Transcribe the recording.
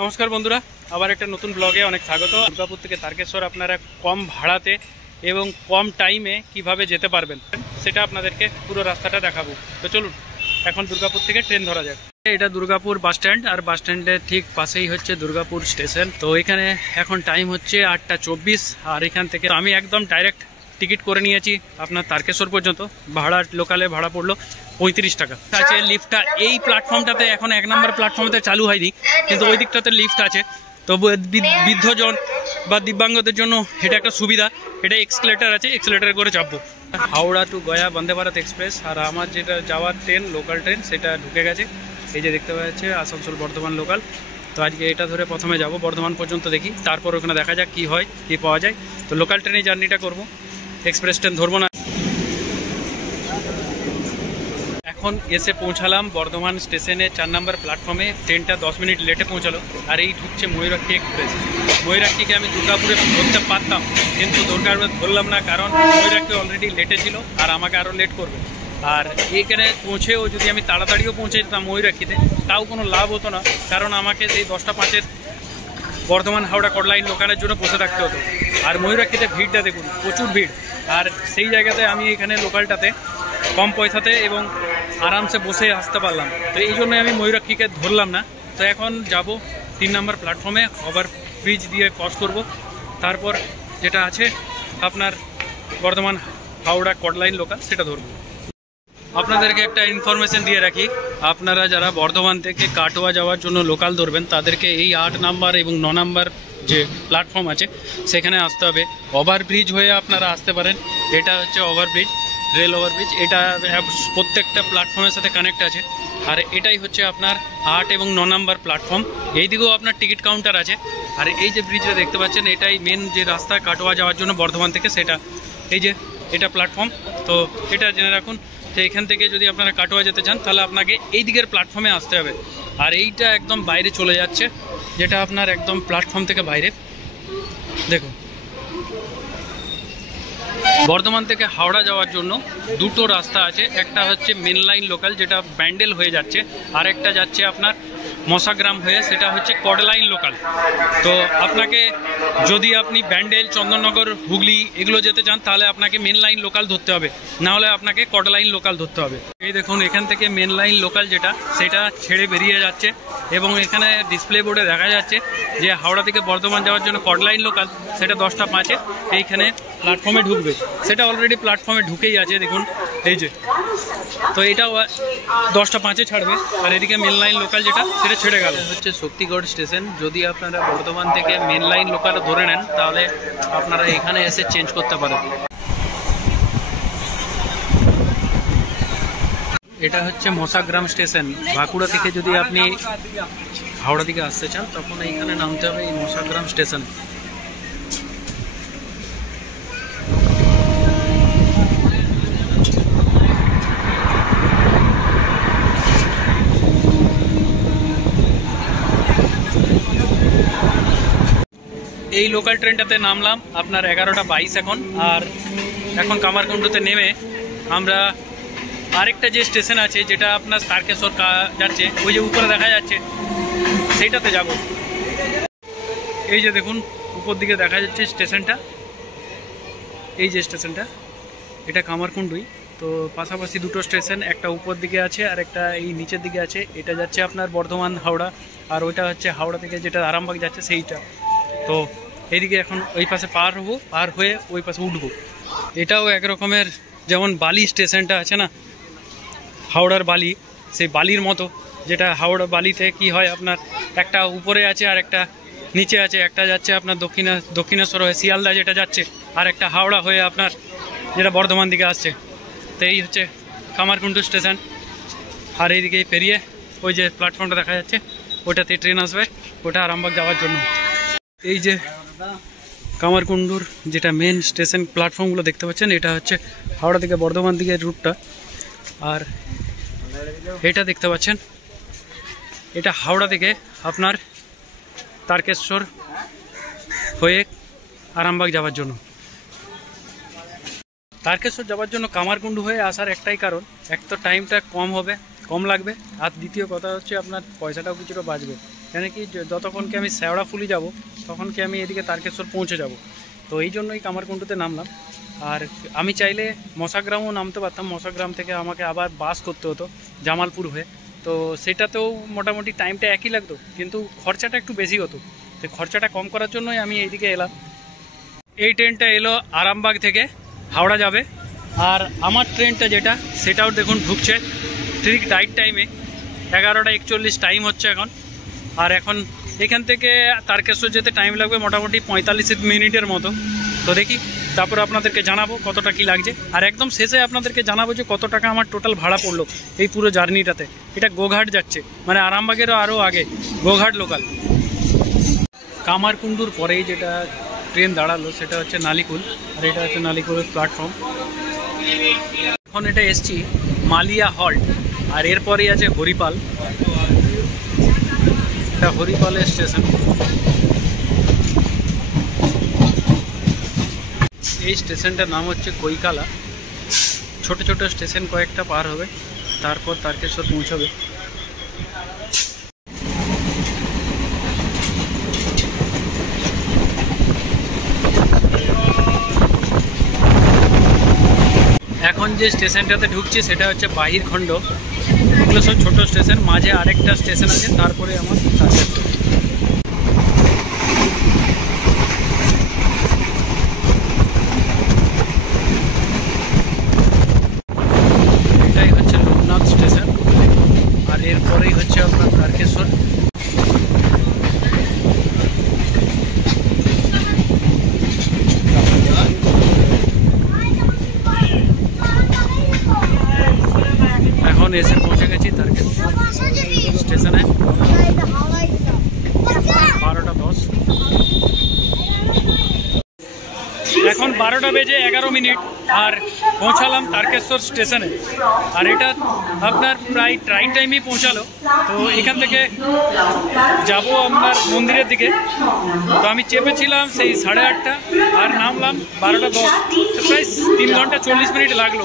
নমস্কার বন্ধুরা, আবার একটা নতুন ব্লগে অনেক স্বাগত। দুর্গাপুর থেকে তারকেশ্বর আপনারা কম ভাড়াতে এবং কম টাইমে কিভাবে যেতে পারবেন সেটা আপনাদেরকে পুরো রাস্তাটা দেখাবো। তো চলুন এখন দুর্গাপুর থেকে ট্রেন ধরা যাক। এটা দুর্গাপুর বাস স্ট্যান্ড, আর বাস স্ট্যান্ডের ঠিক পাশেই হচ্ছে দুর্গাপুর স্টেশন। তো এখানে এখন টাইম হচ্ছে 8:24, আর এখান থেকে আমি একদম ডাইরেক্ট টিকিট করে নিয়েছি আপনার তারকেশ্বর পর্যন্ত। ভাড়া লোকালে ভাড়া পড়লো 35 টাকা। আছে লিফটটা এই প্ল্যাটফর্মটাতে, এখন 1 নম্বর প্ল্যাটফর্মতে চালু হয়নি, কিন্তু ওই দিকটাতে লিফট আছে। তো বৃদ্ধজন বা দিব্যাঙ্গদের জন্য এটা একটা সুবিধা। এটা এক্সকেলেটার আছে, এক্সকেলেটার করে চাপবো। হাওড়া টু গয়া বন্দে ভারত এক্সপ্রেস, আর আমার যেটা যাওয়ার ট্রেন লোকাল ট্রেন সেটা ঢুকে গেছে। এই যে দেখতে পাচ্ছে আসানসোল বর্ধমান লোকাল। তো আজকে এটা ধরে প্রথমে যাব বর্ধমান পর্যন্ত, দেখি তারপর ওখানে দেখা যাক কি হয়, কি পাওয়া যায়। তো লোকাল ট্রেনে জার্নিটা করবো, এক্সপ্রেস ট্রেন ধরবো না। এখন এসে পৌঁছালাম বর্ধমান স্টেশনে 4 নম্বর প্ল্যাটফর্মে। ট্রেনটা 10 মিনিট লেটে পৌঁছালো, আর এই ঢুকছে ময়ূরাক্ষী এক্সপ্রেস। ময়ূরাক্ষীকে আমি দুর্গাপুরে ধরতে পারতাম, কিন্তু দুর্গাপুরে ধরলাম না, কারণ ময়ূরাক্ষী অলরেডি লেটে ছিল আর আমাকে আরও লেট করবে। আর এইখানে পৌঁছেও যদি আমি তাড়াতাড়িও পৌঁছে যেতাম ময়ূরাক্ষীতে, তাও কোনো লাভ হতো না, কারণ আমাকে সেই 10:05 বর্ধমান হাওড়া কটলাইন লোকালের জন্য বসে থাকতে হতো। আর ময়ূরাক্ষীতে ভিড়টা দেখুন, প্রচুর ভিড়। আর সেই জায়গাতে আমি এখানে লোকালটাতে কম পয়সাতে এবং আরামসে বসে আসতে পারলাম। তো এই জন্যই আমি ময়ূরাক্ষীকে ধরলাম না। তো এখন যাব 3 নম্বর প্ল্যাটফর্মে, ওভার ব্রিজ দিয়ে ক্রস করব। তারপর যেটা আছে আপনার বর্ধমান হাওড়া কটলাইন লোকাল, সেটা ধরবো। আপনাদেরকে একটা ইনফরমেশন দিয়ে রাখি, আপনারা যারা বর্ধমান থেকে কাটোয়া যাওয়ার জন্য লোকাল ধরবেন, তাদেরকে এই 8 নম্বর এবং 9 নম্বর যে প্ল্যাটফর্ম আছে সেখানে আসতে হবে। ওভারব্রিজ হয়ে আপনারা আসতে পারেন। এটা হচ্ছে ওভারব্রিজ, রেল ওভারব্রিজ। এটা প্রত্যেকটা প্ল্যাটফর্মের সাথে কানেক্ট আছে। আর এটাই হচ্ছে আপনার 8 এবং 9 নম্বর প্ল্যাটফর্ম। এই দিকেও আপনার টিকিট কাউন্টার আছে। আর এই যে ব্রিজটা দেখতে পাচ্ছেন, এটাই মেন যে রাস্তা কাটোয়া যাওয়ার জন্য বর্ধমান থেকে, সেটা এই যে এটা প্ল্যাটফর্ম। তো এটা জেনে রাখুন যে এখান থেকে যদি আপনারা কাটোয়া যেতে চান, তাহলে আপনাকে এই দিকের প্ল্যাটফর্মে আসতে হবে। আর এইটা একদম বাইরে চলে যাচ্ছে, যেটা আপনার একদম প্ল্যাটফর্ম থেকে বাইরে। দেখুন, বর্ধমান থেকে হাওড়া যাওয়ার জন্য দুটো রাস্তা আছে। একটা হচ্ছে মেন লাইন লোকাল, যেটা ব্যান্ডেল হয়ে যাচ্ছে, আর একটা যাচ্ছে আপনার মশাগ্রাম হয়ে, সেটা হচ্ছে কটলাইন লোকাল। তো আপনাকে যদি আপনি ব্যান্ডেল, চন্দননগর, হুগলি এগুলো যেতে চান, তাহলে আপনাকে মেন লাইন লোকাল ধরতে হবে, না হলে আপনাকে কটলাইন লোকাল ধরতে হবে। এই দেখুন, এখান থেকে মেন লাইন লোকাল যেটা, সেটা ছেড়ে বেরিয়ে যাচ্ছে, এবং এখানে ডিসপ্লে বোর্ডে দেখা যাচ্ছে যে হাওড়া থেকে বর্ধমান যাওয়ার জন্য কটলাইন লোকাল, সেটা 10:05 এইখানে প্ল্যাটফর্মে ঢুকবে। সেটা অলরেডি প্ল্যাটফর্মে ঢুকেই আছে, দেখুন এই যে। তো এটাও 10:05 ছাড়বে, আর এদিকে মেন লাইন লোকাল যেটা, সেটা ছেড়ে গেল। হচ্ছে শক্তিগড় স্টেশন। যদি আপনারা বর্ধমান থেকে মেন লাইন লোকাল ধরে নেন, তাহলে আপনারা এখানে এসে চেঞ্জ করতে পারেন। এটা হচ্ছে মশাগ্রাম স্টেশন। বাঁকুড়া থেকে যদি আপনি হাওড়া দিকে আসতে চান, তখন এইখানে নামতে হবে, এই মশাগ্রাম স্টেশন। এই লোকাল ট্রেনটাতে নামলাম আপনার 11:22 আর এখন কামারকুণ্ডুতে নেমে আমরা আরেকটা যে স্টেশন আছে, যেটা আপনার তারকেশ্বর যাচ্ছে, ওই যে উপরে দেখা যাচ্ছে, সেইটাতে যাব। এই যে দেখুন, উপর দিকে দেখা যাচ্ছে স্টেশনটা, এই যে স্টেশনটা, এটা কামারকুণ্ডুই। তো পাশাপাশি দুটো স্টেশন, একটা উপর দিকে আছে আর একটা এই নিচের দিকে আছে। এটা যাচ্ছে আপনার বর্ধমান হাওড়া, আর ওইটা হচ্ছে হাওড়া থেকে যেটা আরামবাগ যাচ্ছে সেইটা। তো এইদিকে এখন ওই পাশে পার হবো, পার হয়ে ওই পাশে উঠবো। এটাও একরকমের, যেমন বালি স্টেশনটা আছে না, হাওড়ার বালি, সেই বালির মতো। যেটা হাওড়া বালিতে কি হয়, আপনার একটা উপরে আছে আর একটা নিচে আছে। একটা যাচ্ছে আপনার দক্ষিণেশ্বর হয়ে শিয়ালদা যেটা যাচ্ছে, আর একটা হাওড়া হয়ে আপনার যেটা বর্ধমান দিকে আসছে। তো এই হচ্ছে কামারকুণ্ডু স্টেশন। আর এইদিকে পেরিয়ে ওই যে প্ল্যাটফর্মটা দেখা যাচ্ছে, ওটাতে ট্রেন আসবে, ওটা আরামবাগ যাওয়ার জন্য। এই যে কামারকুণ্ডুর যেটা মেন স্টেশন প্ল্যাটফর্মগুলো দেখতে পাচ্ছেন, এটা হচ্ছে হাওড়া থেকে বর্ধমান দিকে রুটটা। আর এটা দেখতে পাচ্ছেন, এটা হাওড়া থেকে আপনার তারকেশ্বর হয়ে আরামবাগ যাওয়ার জন্য। তারকেশ্বর যাওয়ার জন্য কামারকুণ্ডু হয়ে আসার একটাই কারণ, এক তো টাইমটা কম হবে, কম লাগবে, আর দ্বিতীয় কথা হচ্ছে আপনার পয়সাটাও কিছুটা বাঁচবে। কেন কি যতক্ষণকে আমি শেওড়াফুলি যাব তখনকে আমি এদিকে তারকেশ্বর পৌঁছে যাব। তো এই জন্যই কামারকুণ্ডুতে নামলাম। আর আমি চাইলে মশাগ্রামও নামতে পারতাম, মশাগ্রাম থেকে আমাকে আবার বাস করতে হতো জামালপুর হয়ে, তো সেটাতেও মোটামুটি টাইমটা একই লাগতো, কিন্তু খরচাটা একটু বেশি হতো। তো খরচাটা কম করার জন্যই আমি এইদিকে এলাম। এই ট্রেনটা এলো আরামবাগ থেকে হাওড়া যাবে, আর আমার ট্রেনটা যেটা সেটাও দেখুন ঢুকছে ঠিক রাইট টাইমে, 11:41 টাইম হচ্ছে এখন। আর এখন এখান থেকে তারকেশ্বর যেতে টাইম লাগবে মোটামুটি 45 মিনিটের মতো। তো দেখি, তারপর আপনাদেরকে জানাবো কতটা কি লাগছে, আর একদম শেষে আপনাদেরকে জানাবো যে কত টাকা আমার টোটাল ভাড়া পড়লো এই পুরো জার্নিটাতে। এটা গোঘাট যাচ্ছে, মানে আরামবাগেরও আরও আগে, গোঘাট লোকাল। কামারকুণ্ডুর পরেই যেটা ট্রেন দাঁড়ালো সেটা হচ্ছে নালিকুল, আর এটা হচ্ছে নালিকুলের প্ল্যাটফর্ম। এখন এটা এসছি মালিয়া হল্ট, আর এরপরেই আছে হরিপাল। এটা হরিপালের স্টেশন। এই স্টেশনটার নাম হচ্ছে কৈকালা। ছোট ছোট স্টেশন কয়েকটা পার হবে, তারপর তারকেশ্বর পৌঁছাবে। এখন যে স্টেশনটাতে ঢুকছি সেটা হচ্ছে বাহিরখণ্ড। এগুলো সব ছোটো স্টেশন, মাঝে আরেকটা স্টেশন আছে, তারপরে আমার তারকেশ্বর। এটাই হচ্ছে লোকনাথ স্টেশন, আর এরপরেই হচ্ছে আপনার তারকেশ্বর। এখন এসে পৌঁছে গেছি তারকেশ্বর স্টেশনে, 12:10। এখন 12:11 আর পৌঁছালাম তারকেশ্বর স্টেশনে। আর এটা আপনার প্রায় রাইট টাইমেই পৌঁছালো। তো এখান থেকে যাব আপনার মন্দিরের দিকে। তো আমি চেপেছিলাম সেই 8:30, আর নামলাম 12:10। তো প্রায় 3 ঘন্টা 40 মিনিট লাগলো।